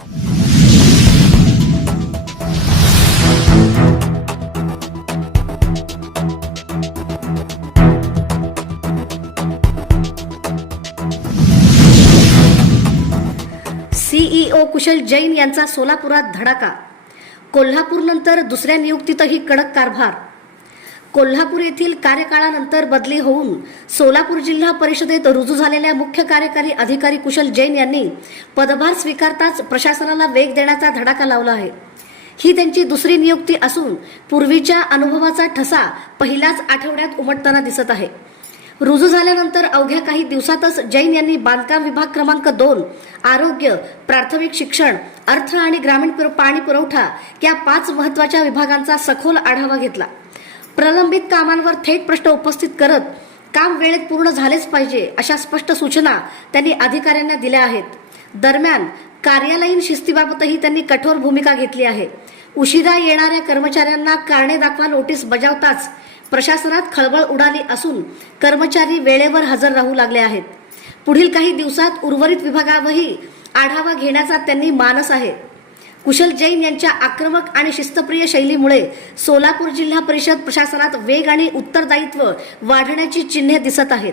CEO कुशल जैन यांचा सोलापुरात धडाका. कोल्हापूरनंतर दुसऱ्या नियुक्तीतही कडक कारभार. कोल्हापूर येथील कार्यकाळानंतर बदली होऊन सोलापूर जिल्हा परिषदेत रुजू झालेल्या मुख्य कार्यकारी अधिकारी कुशल जैन यांनी पदभार स्वीकारताच प्रशासनाला वेग देण्याचा धडाका लावला आहे. ही त्यांची दुसरी नियुक्ती असून पूर्वीच्या अनुभवाचा ठसा पहिल्याच आठवड्यात उमटताना दिसत आहे. रुजू झाल्यानंतर अवघ्या काही दिवसातच जैन यांनी बांधकाम विभाग क्रमांक 2, आरोग्य, प्राथमिक शिक्षण, अर्थ आणि ग्रामीण पाणी पुरवठा या 5 महत्त्वाच्या विभागांचा सखोल आढावा घेतला. प्रलंबित कामांवर थेट प्रश्न उपस्थित करत काम वेळेत पूर्ण झालेच पाहिजे अशा स्पष्ट सूचना त्यांनी अधिकाऱ्यांना दिल्या आहेत. दरम्यान कार्यालयीन शिस्तीबाबतही त्यांनी कठोर भूमिका घेतली आहे. उशिरा येणाऱ्या कर्मचाऱ्यांना कारणे दाखवा नोटीस बजावताच प्रशासनात खळबळ उडाली असून कर्मचारी वेळेवर हजर राहू लागले आहेत. पुढील काही दिवसात उर्वरित विभागावरही आढावा घेण्याचा त्यांनी मानस आहे. कुशल जैन यांच्या आक्रमक आणि शिस्तप्रिय शैलीमुळे सोलापूर जिल्हा परिषद प्रशासनात वेग आणि उत्तरदायित्व वाढण्याची चिन्हे दिसत आहेत.